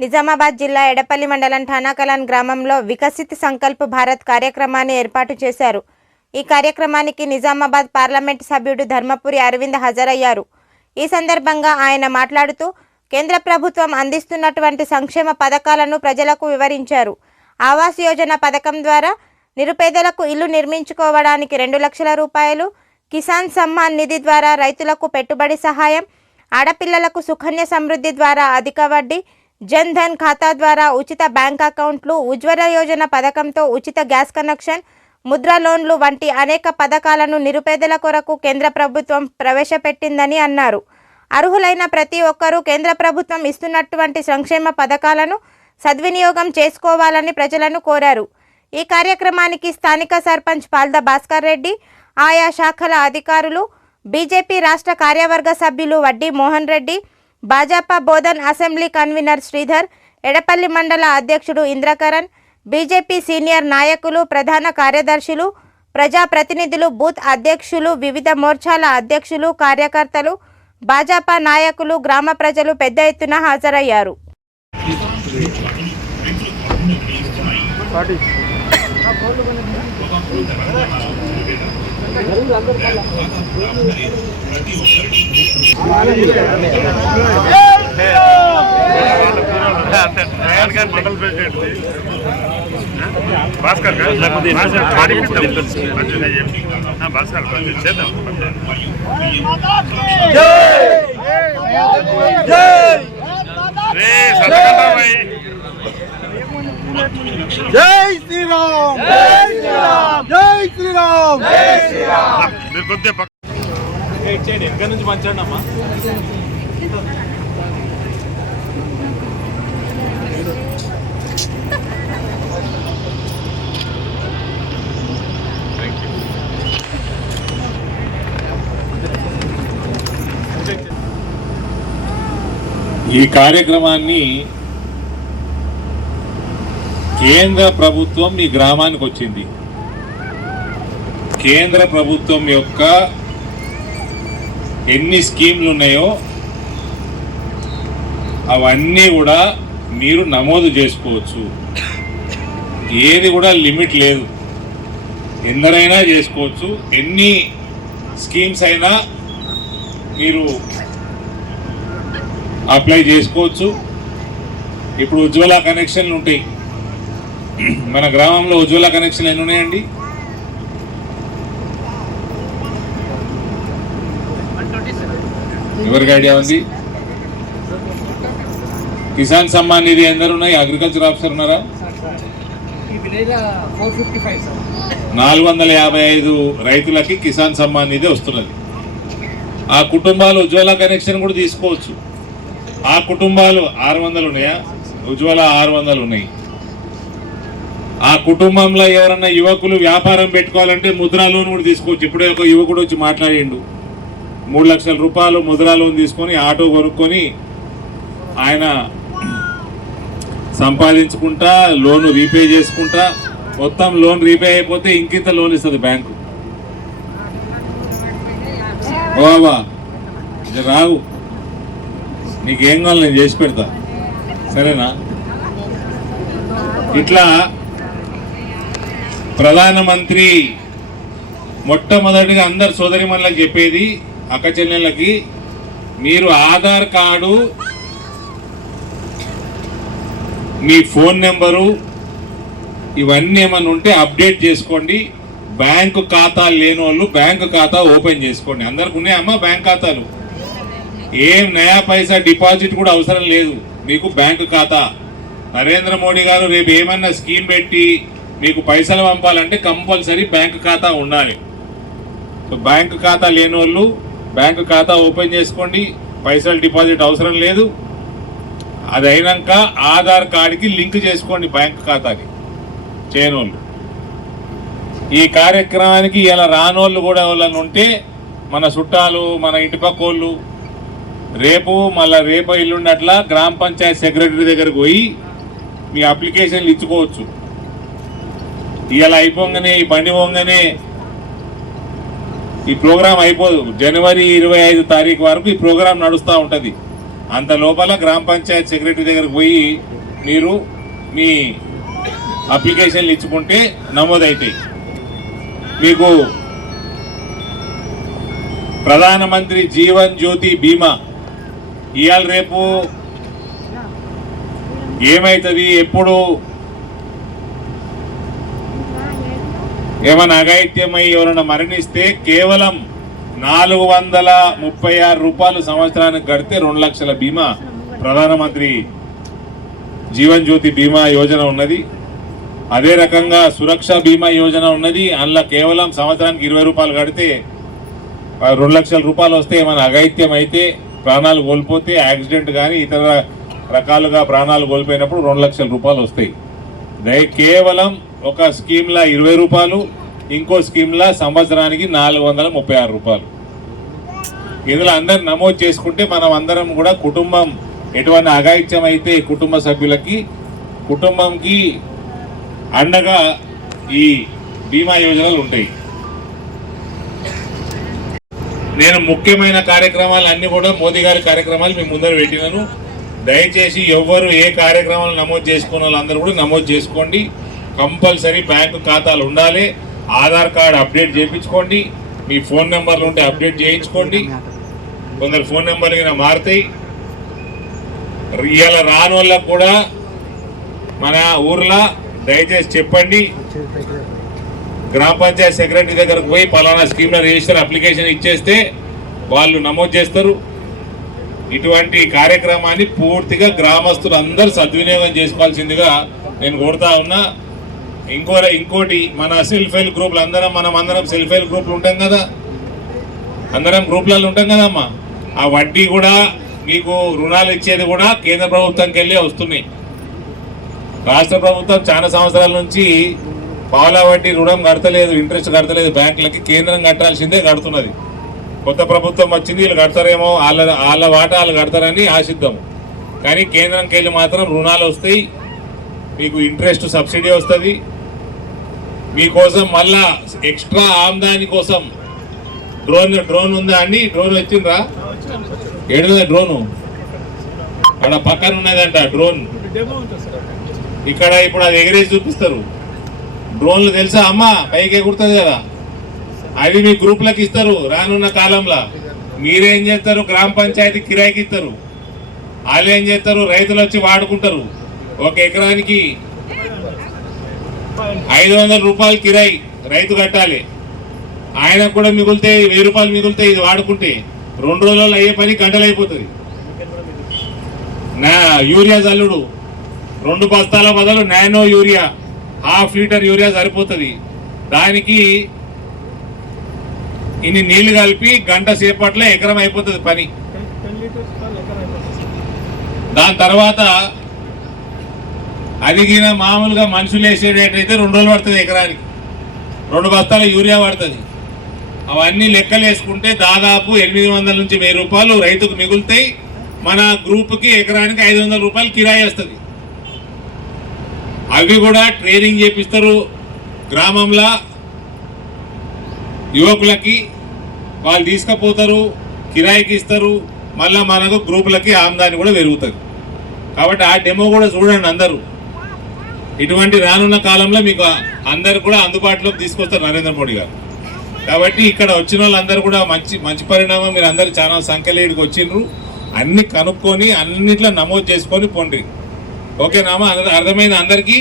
నిజామాబాద్ జిల్లా ఎడపల్లి మండలం ఠానాకలాన్ గ్రామంలో వికసిత్ సంకల్ప్ భారత్ కార్యక్రమాన్ని ఏర్పాటు చేశారు. ఈ కార్యక్రమానికి నిజామాబాద్ పార్లమెంట్ సభ్యుడు ధర్మపురి అరవింద్ హాజరయ్యారు. ఈ సందర్భంగా ఆయన మాట్లాడుతూ కేంద్ర ప్రభుత్వం అందిస్తున్నటువంటి సంక్షేమ పథకాలను ప్రజలకు వివరించారు. ఆవాస్ యోజన పథకం ద్వారా నిరుపేదలకు ఇల్లు నిర్మించుకోవడానికి రెండు లక్షల రూపాయలు కిసాన్ సమ్మాన్ నిధి ద్వారా రైతులకు పెట్టుబడి సహాయం ఆడపిల్లలకు సుకన్య సమృద్ధి ద్వారా అధిక వడ్డీ జన్ ధన్ ఖాతా ద్వారా ఉచిత బ్యాంక్ అకౌంట్లు ఉజ్వల యోజన పథకంతో ఉచిత గ్యాస్ కనెక్షన్ ముద్ర లోన్లు వంటి అనేక పథకాలను నిరుపేదల కొరకు కేంద్ర ప్రభుత్వం ప్రవేశపెట్టిందని అన్నారు. అర్హులైన ప్రతి ఒక్కరూ కేంద్ర ప్రభుత్వం ఇస్తున్నటువంటి సంక్షేమ పథకాలను సద్వినియోగం చేసుకోవాలని ప్రజలను కోరారు. ఈ కార్యక్రమానికి స్థానిక సర్పంచ్ పాల్ద భాస్కర్ రెడ్డి ఆయా శాఖల అధికారులు బీజేపీ రాష్ట్ర కార్యవర్గ సభ్యులు వడ్డీ మోహన్ రెడ్డి భాజపా బోధన్ అసెంబ్లీ కన్వీనర్ శ్రీధర్ ఎడపల్లి మండల అధ్యక్షుడు ఇంద్రకరణ్ బీజేపీ సీనియర్ నాయకులు ప్రధాన కార్యదర్శులు ప్రజాప్రతినిధులు బూత్ అధ్యక్షులు వివిధ మోర్చాల అధ్యక్షులు కార్యకర్తలు భాజపా నాయకులు గ్రామ ప్రజలు పెద్ద ఎత్తున హాజరయ్యారు. భాస్కర్ భాస్కర్ చేద్దాం రే సత్యకాంతరాయ్ జై కొద్దిగా పక్క ఎక్కడి నుంచి మంచండమ్మా ఈ కార్యక్రమాన్ని కేంద్ర ప్రభుత్వం మీ గ్రామానికి వచ్చింది. కేంద్ర ప్రభుత్వం యొక్క ఎన్ని స్కీమ్లు ఉన్నాయో అవన్నీ కూడా మీరు నమోదు చేసుకోవచ్చు. ఏది కూడా లిమిట్ లేదు. ఎందరైనా చేసుకోవచ్చు. ఎన్ని స్కీమ్స్ అయినా మీరు అప్లై చేసుకోవచ్చు. ఇప్పుడు ఉజ్వల కనెక్షన్లు ఉంటాయి. మన గ్రామంలో ఉజ్వల కనెక్షన్లు ఎన్ని ఉన్నాయండి? ఎవరికి ఐడియా ఉంది? కిసాన్ సమ్మాన్ నిధి ఎందరు ఉన్నాయి? అగ్రికల్చర్ ఆఫీసర్ ఉన్నారా? నాలుగు వందల యాభై ఐదు రైతులకి కిసాన్ సమ్మాన్ నిధి వస్తున్నది. ఆ కుటుంబాలు ఉజ్వల కనెక్షన్ కూడా తీసుకోవచ్చు. ఆ కుటుంబాలు ఆరు వందలు ఉన్నాయా? ఉజ్వల ఆరు వందలు ఉన్నాయి. ఆ కుటుంబంలో ఎవరన్నా యువకులు వ్యాపారం పెట్టుకోవాలంటే ముద్రా లోన్ కూడా తీసుకోవచ్చు. ఇప్పుడే ఒక యువకుడు వచ్చి మాట్లాడిండు. మూడు లక్షల రూపాయలు ముద్రా లోన్ తీసుకొని ఆటో కొనుక్కొని ఆయన సంపాదించుకుంటా లోన్ రీపే చేసుకుంటా మొత్తం లోన్ రీపే అయిపోతే ఇంకింత లోన్ ఇస్తుంది బ్యాంకు. బాబా ఇది రావు. నీకేం కావాలి నేను చేసి పెడతా. సరేనా? ఇట్లా ప్రధానమంత్రి మొట్టమొదటిగా అందరు సోదరిమణులకు చెప్పేది అక్క చెల్లెళ్ళకి మీరు ఆధార్ కార్డు మీ ఫోన్ నెంబరు ఇవన్నీ ఏమైనా ఉంటే అప్డేట్ చేసుకోండి. బ్యాంకు ఖాతా లేని వాళ్ళు బ్యాంకు ఖాతా ఓపెన్ చేసుకోండి. అందరికి ఉన్నాయమ్మా బ్యాంక్ ఖాతాలు? ఏం నయా పైసా డిపాజిట్ కూడా అవసరం లేదు. మీకు బ్యాంకు ఖాతా. నరేంద్ర మోడీ గారు రేపు ఏమన్నా స్కీమ్ పెట్టి మీకు పైసలు పంపాలంటే కంపల్సరీ బ్యాంకు ఖాతా ఉండాలి. బ్యాంకు ఖాతా లేని వాళ్ళు బ్యాంకు ఖాతా ఓపెన్ చేసుకోండి. పైసలు డిపాజిట్ అవసరం లేదు. అది అయినాక ఆధార్ కార్డుకి లింక్ చేసుకోండి బ్యాంకు ఖాతాకి. చేయనోళ్ళు. ఈ కార్యక్రమానికి ఇలా రానోళ్ళు కూడా ఎవరైనా ఉంటే మన చుట్టాలు మన ఇంటి పక్కోళ్ళు రేపు మళ్ళీ రేపు ఇల్లుండట్లా గ్రామ పంచాయత్ సెక్రటరీ దగ్గరకు పోయి మీ అప్లికేషన్లు ఇచ్చుకోవచ్చు. ఇలా అయిపోగానే ఈ బండి పోగానే ఈ ప్రోగ్రాం అయిపోదు. జనవరి ఇరవై ఐదు తారీఖు వరకు ఈ ప్రోగ్రాం నడుస్తూ ఉంటుంది. అంత లోపల గ్రామ పంచాయత్ సెక్రటరీ దగ్గరకు పోయి మీరు మీ అప్లికేషన్లు ఇచ్చుకుంటే నమోదవుతాయి మీకు ప్రధానమంత్రి జీవన్ జ్యోతి బీమా ఇవాళ రేపు ఏమవుతుంది ఎప్పుడు ఏమైనా అఘాయిత్యమై ఎవరైనా మరణిస్తే కేవలం నాలుగు వందల ముప్పై ఆరు రూపాయలు సంవత్సరానికి కడితే రెండు లక్షల బీమా. ప్రధానమంత్రి జీవన్ జ్యోతి బీమా యోజన ఉన్నది. అదే రకంగా సురక్ష బీమా యోజన ఉన్నది. అందులో కేవలం సంవత్సరానికి ఇరవై రూపాయలు కడితే రెండు లక్షల రూపాయలు వస్తే ఏమైనా అఘాయిత్యం అయితే ప్రాణాలు కోల్పోతే యాక్సిడెంట్ కానీ ఇతర రకాలుగా ప్రాణాలు కోల్పోయినప్పుడు రెండు లక్షల రూపాయలు వస్తాయి. కేవలం ఒక స్కీమ్లా ఇరవై రూపాయలు ఇంకో స్కీమ్లా సంవత్సరానికి నాలుగు వందల ముప్పై ఆరు రూపాయలు. ఇందులో అందరు నమోదు చేసుకుంటే మనం అందరం కూడా కుటుంబం ఎటువంటి అఘాయిత్యం అయితే కుటుంబ సభ్యులకి కుటుంబంకి అండగా ఈ బీమా యోజనలు ఉంటాయి. నేను ముఖ్యమైన కార్యక్రమాలు అన్ని కూడా మోదీ గారి కార్యక్రమాలు మీ ముందర పెట్టినాను. దయచేసి ఎవ్వరు ఏ కార్యక్రమాలు నమోదు చేసుకున్న వాళ్ళందరూ కూడా నమోదు చేసుకోండి. కంపల్సరీ బ్యాంకు ఖాతాలు ఉండాలి. ఆధార్ కార్డు అప్డేట్ చేయించుకోండి. మీ ఫోన్ నెంబర్లు ఉంటే అప్డేట్ చేయించుకోండి. కొందరు ఫోన్ నెంబర్లు కింద మారుతాయి. ఇలా రాని వాళ్ళకు కూడా మన ఊర్లో దయచేసి చెప్పండి. గ్రామ పంచాయతీ సెక్రటరీ దగ్గరకు పోయి పలానా స్కీమ్లో రిజిస్టర్ అప్లికేషన్ ఇచ్చేస్తే వాళ్ళు నమోదు చేస్తారు. ఇటువంటి కార్యక్రమాన్ని పూర్తిగా గ్రామస్తులు అందరూ సద్వినియోగం చేసుకోవాల్సిందిగా నేను కోరుతా ఉన్నా. ఇంకో ఇంకోటి మన సెల్ఫ్ హెల్ప్ గ్రూపులు అందరం మనం అందరం సెల్ఫ్ హెల్ప్ గ్రూపులు ఉంటాం కదా. అందరం గ్రూపులలో ఉంటాం కదమ్మా. ఆ వడ్డీ కూడా మీకు రుణాలు ఇచ్చేది కూడా కేంద్ర ప్రభుత్వంకి వెళ్ళి వస్తున్నాయి. రాష్ట్ర ప్రభుత్వం చాలా సంవత్సరాల నుంచి పావులా వడ్డీ రుణం కడతలేదు ఇంట్రెస్ట్ కడతలేదు బ్యాంకులకి కేంద్రం కట్టాల్సిందే కడుతున్నది. కొత్త ప్రభుత్వం వచ్చింది వీళ్ళు కడతారేమో వాళ్ళ వాళ్ళ వాటా వాళ్ళు కడతారని ఆశిద్దాం. కానీ కేంద్రంకి వెళ్ళి మాత్రం రుణాలు వస్తాయి మీకు ఇంట్రెస్ట్ సబ్సిడీ వస్తుంది మీకోసం మళ్ళా ఎక్స్ట్రా ఆమ్దాని కోసం డ్రోన్ డ్రోన్ ఉందా అండి? డ్రోన్ వచ్చిందా? ఏడుందా డ్రోను? అక్కడ పక్కన ఉన్నదంట డ్రోన్. ఇక్కడ ఇప్పుడు అది ఎగిరేసి చూపిస్తారు. డ్రోన్లు తెలుసా అమ్మా? పైకి ఎగురుతుంది కదా. అవి మీ గ్రూప్లకు ఇస్తారు రానున్న కాలంలో. మీరేం చేస్తారు? గ్రామ పంచాయతీ కిరాయికి ఇస్తారు. వాళ్ళు ఏం చేస్తారు? రైతులు వచ్చి వాడుకుంటారు. ఒక ఎకరానికి ఐదు వందల రూపాయలు కిరాయి రైతు కట్టాలి. ఆయనకు కూడా మిగులుతాయి వెయ్యి రూపాయలు మిగులుతాయి ఇది వాడుకుంటే రెండు రోజులలో అయ్యే పని గంటలు అయిపోతుంది. నా యూరియా చల్లుడు రెండు బస్తాల బదులు nano urea half litre urea సరిపోతుంది. దానికి ఇన్ని నీళ్ళు కలిపి గంట సేపట్లో ఎకరం అయిపోతుంది పని. దాని తర్వాత అదిగిన మామూలుగా మనుషులు వేసేటైతే రెండు రోజులు పడుతుంది ఎకరానికి. రెండు బస్తాల యూరియా పడుతుంది. అవన్నీ లెక్కలు వేసుకుంటే దాదాపు ఎనిమిది వందల నుంచి వెయ్యి రూపాయలు రైతుకు మిగులుతాయి. మన గ్రూప్కి ఎకరానికి ఐదు వందల రూపాయలు కిరాయి వస్తుంది. అవి కూడా ట్రైనింగ్ చేపిస్తారు గ్రామంలో. యువకులకి వాళ్ళు తీసుకుపోతారు కిరాయికి ఇస్తారు. మళ్ళీ మనకు గ్రూపులకి ఆమ్దాని కూడా పెరుగుతుంది. కాబట్టి ఆ డెమో కూడా చూడండి అందరూ. ఇటువంటి రానున్న కాలంలో మీకు అందరు కూడా అందుబాటులోకి తీసుకొస్తారు నరేంద్ర మోడీ గారు. కాబట్టి ఇక్కడ వచ్చిన వాళ్ళందరూ కూడా మంచి మంచి పరిణామం మీరు అందరు చాలా సంఖ్యలో వచ్చిండ్రు. అన్ని కనుక్కొని అన్నిట్లో నమోదు చేసుకొని పోండి. ఓకేనామా అర్థమైంది అందరికీ?